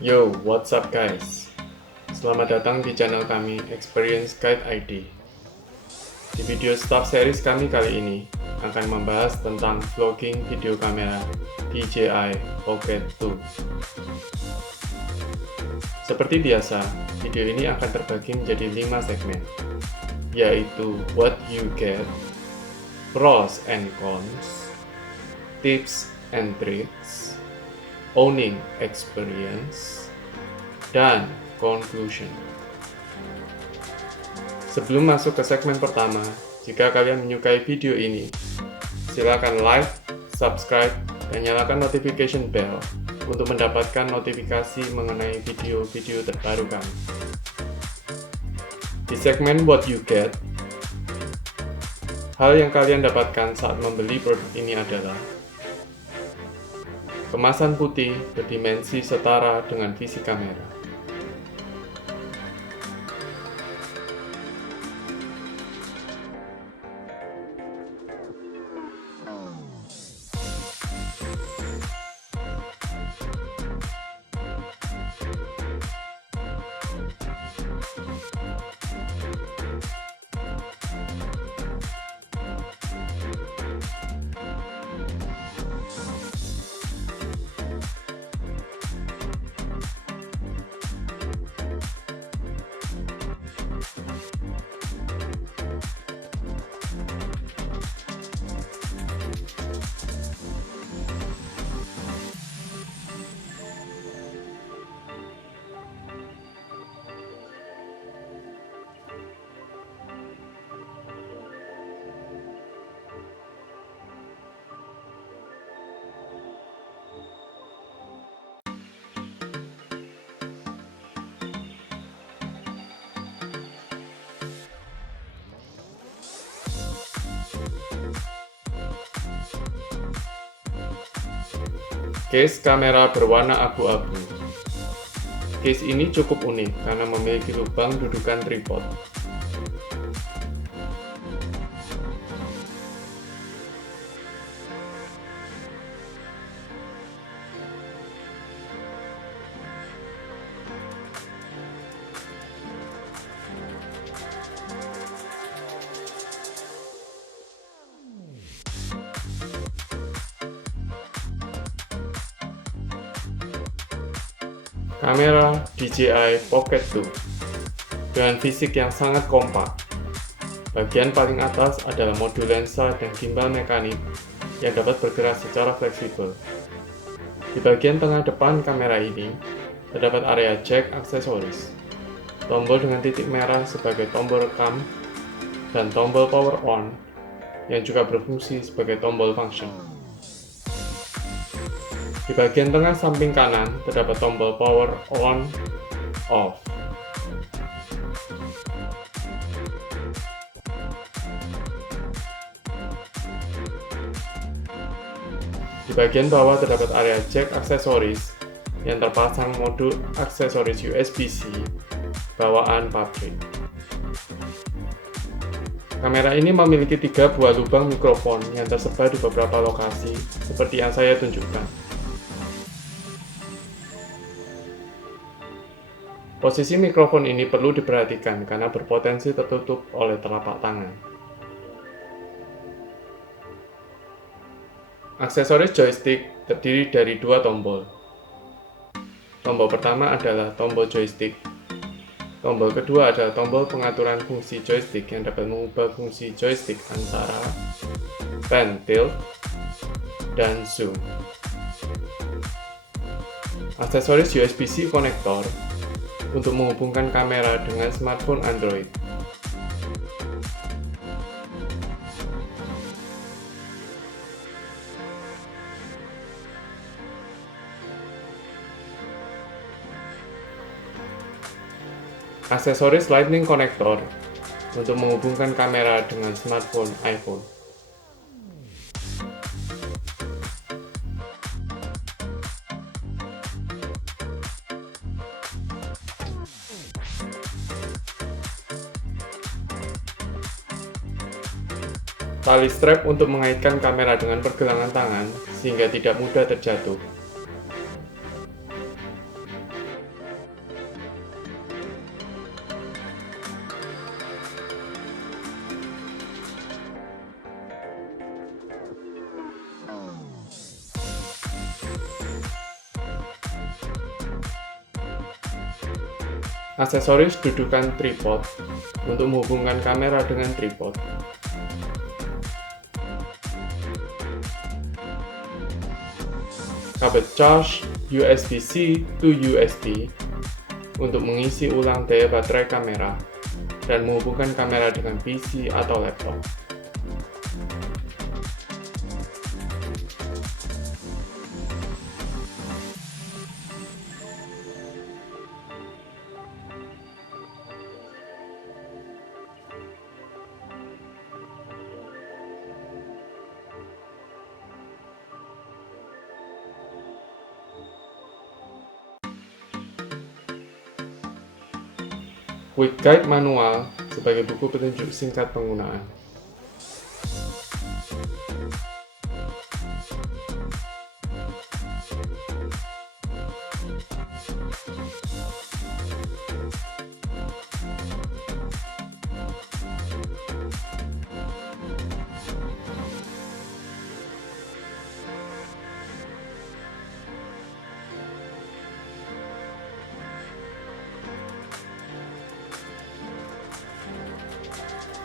Yo, what's up guys? Selamat datang di channel kami Experience Guide ID. Di video start series kami kali ini akan membahas tentang vlogging video kamera DJI Pocket 2. Seperti biasa, video ini akan terbagi menjadi 5 segmen, yaitu What You Get, Pros and Cons, Tips and Tricks, Owning Experience, dan Conclusion. Sebelum masuk ke segmen pertama, jika kalian menyukai video ini, silakan like, subscribe, dan nyalakan notification bell untuk mendapatkan notifikasi mengenai video-video terbaru kami. Di segmen What You Get, hal yang kalian dapatkan saat membeli produk ini adalah kemasan putih berdimensi setara dengan visi kamera. Case kamera berwarna abu-abu. Case ini cukup unik karena memiliki lubang dudukan tripod. Kamera DJI Pocket 2 dengan fisik yang sangat kompak. Bagian paling atas adalah modul lensa dan gimbal mekanik yang dapat bergerak secara fleksibel. Di bagian tengah depan kamera ini terdapat area jack aksesoris, tombol dengan titik merah sebagai tombol rekam, dan tombol power on yang juga berfungsi sebagai tombol function. Di bagian tengah samping kanan terdapat tombol power on off. Di bagian bawah terdapat area jack aksesoris yang terpasang modul aksesoris USB-C bawaan pabrik. Kamera ini memiliki 3 buah lubang mikrofon yang tersebar di beberapa lokasi seperti yang saya tunjukkan. Posisi mikrofon ini perlu diperhatikan karena berpotensi tertutup oleh telapak tangan. Aksesoris joystick terdiri dari 2 tombol. Tombol pertama adalah tombol joystick. Tombol kedua adalah tombol pengaturan fungsi joystick yang dapat mengubah fungsi joystick antara pan tilt dan zoom. Aksesoris USB-C konektor untuk menghubungkan kamera dengan smartphone Android. Aksesoris Lightning Connector untuk menghubungkan kamera dengan smartphone iPhone. Tali strap untuk mengaitkan kamera dengan pergelangan tangan sehingga tidak mudah terjatuh. Aksesoris dudukan tripod untuk menghubungkan kamera dengan tripod. Kabel charge USB-C to USB untuk mengisi ulang daya baterai kamera dan menghubungkan kamera dengan PC atau laptop. Quick Guide Manual sebagai buku petunjuk singkat penggunaan.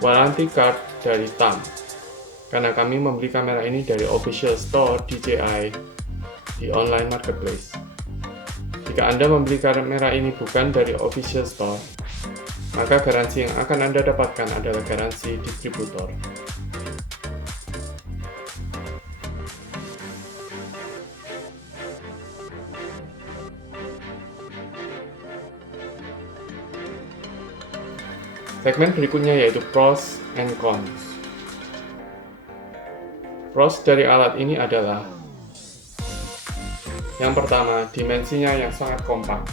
Warranty card dari TAM, karena kami membeli kamera ini dari official store DJI di online marketplace. Jika Anda membeli kamera ini bukan dari official store, maka garansi yang akan Anda dapatkan adalah garansi distributor. Segmen berikutnya yaitu pros and cons. Pros dari alat ini adalah: yang pertama, dimensinya yang sangat kompak.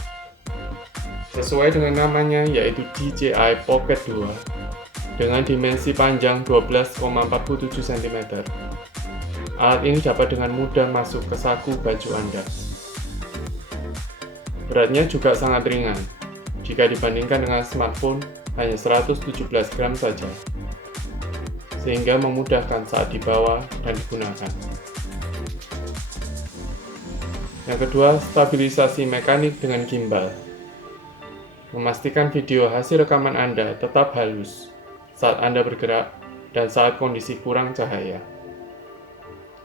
Sesuai dengan namanya yaitu DJI Pocket 2 dengan dimensi panjang 12,47 cm. Alat ini dapat dengan mudah masuk ke saku baju Anda. Beratnya juga sangat ringan jika dibandingkan dengan smartphone hanya 117 gram saja, sehingga memudahkan saat dibawa dan digunakan. Yang kedua, stabilisasi mekanik dengan gimbal. Memastikan video hasil rekaman Anda tetap halus saat Anda bergerak dan saat kondisi kurang cahaya.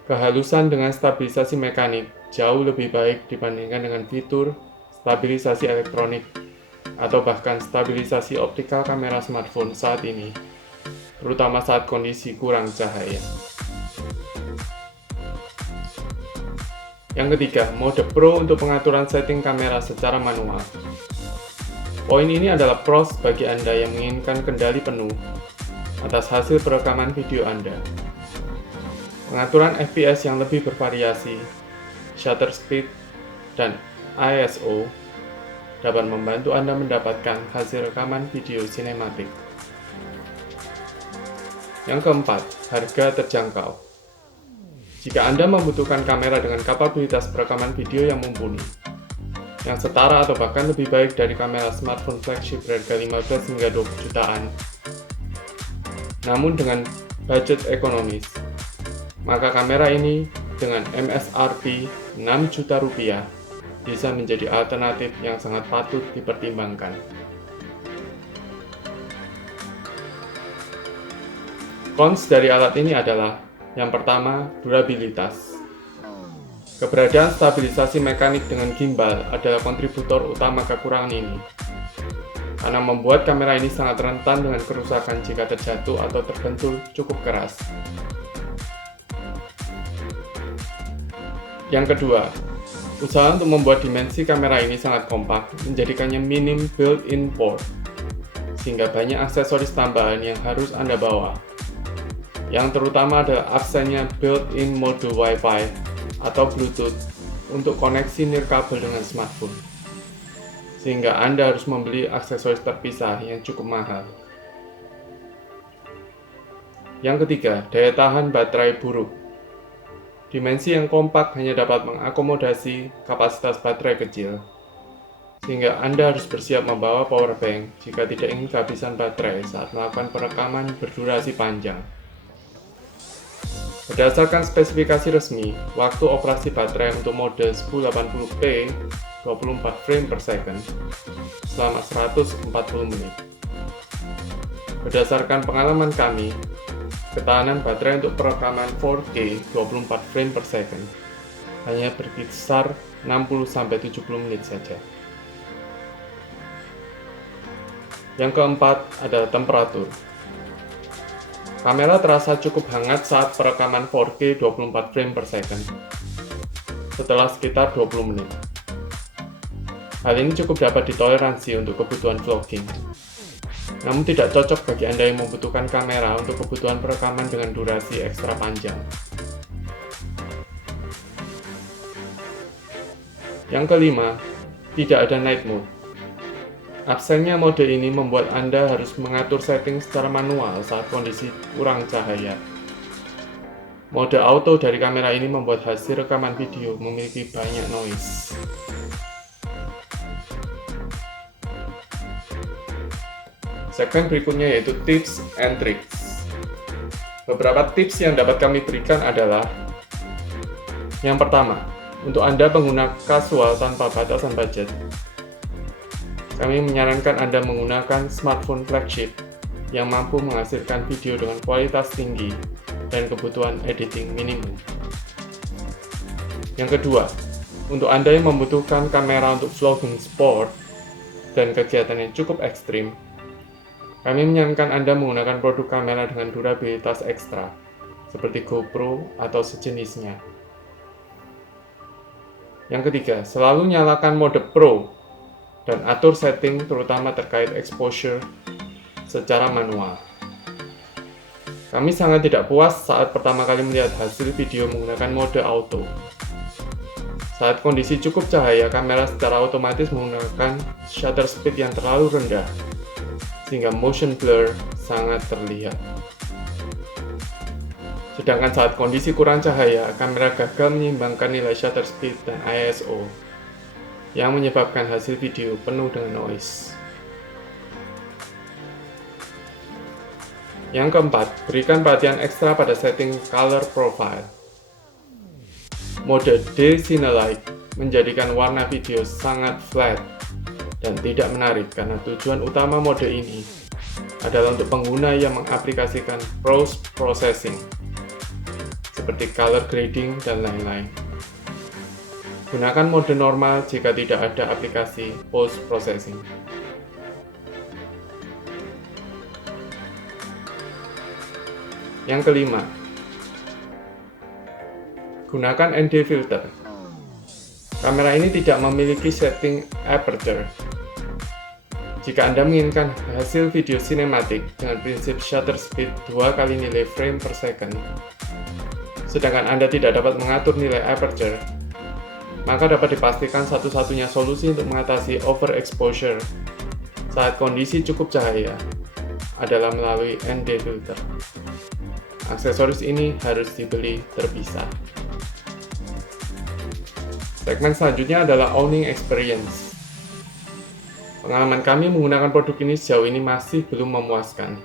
Kehalusan dengan stabilisasi mekanik jauh lebih baik dibandingkan dengan fitur stabilisasi elektronik atau bahkan stabilisasi optikal kamera smartphone saat ini, terutama saat kondisi kurang cahaya. Yang ketiga, mode Pro untuk pengaturan setting kamera secara manual. Poin ini adalah pros bagi Anda yang menginginkan kendali penuh atas hasil perekaman video Anda. Pengaturan FPS yang lebih bervariasi, shutter speed, dan ISO dapat membantu Anda mendapatkan hasil rekaman video sinematik. Yang keempat, harga terjangkau. Jika Anda membutuhkan kamera dengan kapabilitas perekaman video yang mumpuni, yang setara atau bahkan lebih baik dari kamera smartphone flagship berharga 15 hingga 20 jutaan, namun dengan budget ekonomis, maka kamera ini dengan MSRP 6 juta rupiah bisa menjadi alternatif yang sangat patut dipertimbangkan. Cons dari alat ini adalah: yang pertama, durabilitas. Keberadaan stabilisasi mekanik dengan gimbal adalah kontributor utama kekurangan ini, karena membuat kamera ini sangat rentan dengan kerusakan jika terjatuh atau terbentur cukup keras. Yang kedua, usaha untuk membuat dimensi kamera ini sangat kompak menjadikannya minim built-in port, sehingga banyak aksesoris tambahan yang harus Anda bawa. Yang terutama adalah absennya built-in mode Wi-Fi atau Bluetooth untuk koneksi nirkabel dengan smartphone, sehingga Anda harus membeli aksesoris terpisah yang cukup mahal. Yang ketiga, daya tahan baterai buruk. Dimensi yang kompak hanya dapat mengakomodasi kapasitas baterai kecil, sehingga Anda harus bersiap membawa power bank jika tidak ingin kehabisan baterai saat melakukan perekaman berdurasi panjang. Berdasarkan spesifikasi resmi, waktu operasi baterai untuk mode 1080p 24 frame per second selama 140 menit. Berdasarkan pengalaman kami, ketahanan baterai untuk perekaman 4K 24 frame per second hanya berkisar 60-70 menit saja. Yang keempat adalah temperatur. Kamera terasa cukup hangat saat perekaman 4K 24 frame per second setelah sekitar 20 menit. Hal ini cukup dapat ditoleransi untuk kebutuhan vlogging, namun tidak cocok bagi Anda yang membutuhkan kamera untuk kebutuhan perekaman dengan durasi ekstra panjang. Yang kelima, tidak ada night mode. Absennya mode ini membuat Anda harus mengatur setting secara manual saat kondisi kurang cahaya. Mode auto dari kamera ini membuat hasil rekaman video memiliki banyak noise. Segmen berikutnya yaitu tips and tricks. Beberapa tips yang dapat kami berikan adalah: yang pertama, untuk Anda pengguna kasual tanpa batasan budget, kami menyarankan Anda menggunakan smartphone flagship yang mampu menghasilkan video dengan kualitas tinggi dan kebutuhan editing minimum. Yang kedua, untuk Anda yang membutuhkan kamera untuk vlogging sport dan kegiatan yang cukup ekstrim, kami menyarankan Anda menggunakan produk kamera dengan durabilitas ekstra, seperti GoPro atau sejenisnya. Yang ketiga, selalu nyalakan mode Pro dan atur setting terutama terkait exposure secara manual. Kami sangat tidak puas saat pertama kali melihat hasil video menggunakan mode auto. Saat kondisi cukup cahaya, kamera secara otomatis menggunakan shutter speed yang terlalu rendah, sehingga motion blur sangat terlihat. Sedangkan saat kondisi kurang cahaya, kamera gagal menyeimbangkan nilai shutter speed dan ISO, yang menyebabkan hasil video penuh dengan noise. Yang keempat, berikan perhatian ekstra pada setting color profile. Mode Decentralized menjadikan warna video sangat flat dan tidak menarik karena tujuan utama mode ini adalah untuk pengguna yang mengaplikasikan post processing seperti color grading dan lain-lain. Gunakan mode normal jika tidak ada aplikasi post processing. Yang kelima, gunakan ND filter. Kamera ini tidak memiliki setting aperture. Jika Anda menginginkan hasil video sinematik dengan prinsip shutter speed 2 kali nilai frame per second, sedangkan Anda tidak dapat mengatur nilai aperture, maka dapat dipastikan satu-satunya solusi untuk mengatasi overexposure saat kondisi cukup cahaya adalah melalui ND filter. Aksesoris ini harus dibeli terpisah. Segmen selanjutnya adalah owning experience. Pengalaman kami menggunakan produk ini sejauh ini masih belum memuaskan.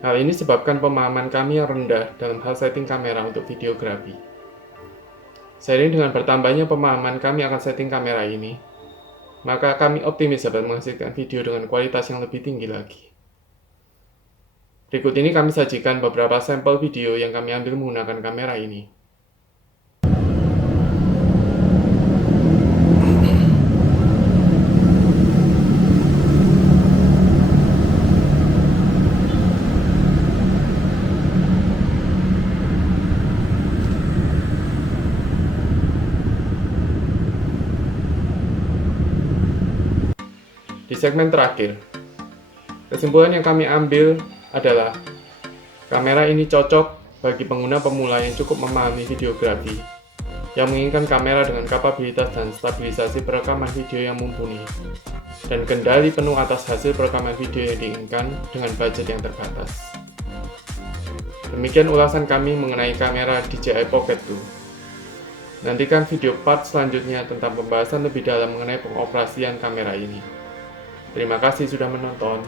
Hal ini disebabkan pemahaman kami yang rendah dalam hal setting kamera untuk videografi. Seiring dengan bertambahnya pemahaman kami akan setting kamera ini, maka kami optimis dapat menghasilkan video dengan kualitas yang lebih tinggi lagi. Berikut ini kami sajikan beberapa sampel video yang kami ambil menggunakan kamera ini. Di segmen terakhir, kesimpulan yang kami ambil adalah kamera ini cocok bagi pengguna pemula yang cukup memahami videografi, yang menginginkan kamera dengan kapabilitas dan stabilisasi perekaman video yang mumpuni, dan kendali penuh atas hasil perekaman video yang diinginkan dengan budget yang terbatas. Demikian ulasan kami mengenai kamera DJI Pocket 2. Nantikan video part selanjutnya tentang pembahasan lebih dalam mengenai pengoperasian kamera ini. Terima kasih sudah menonton.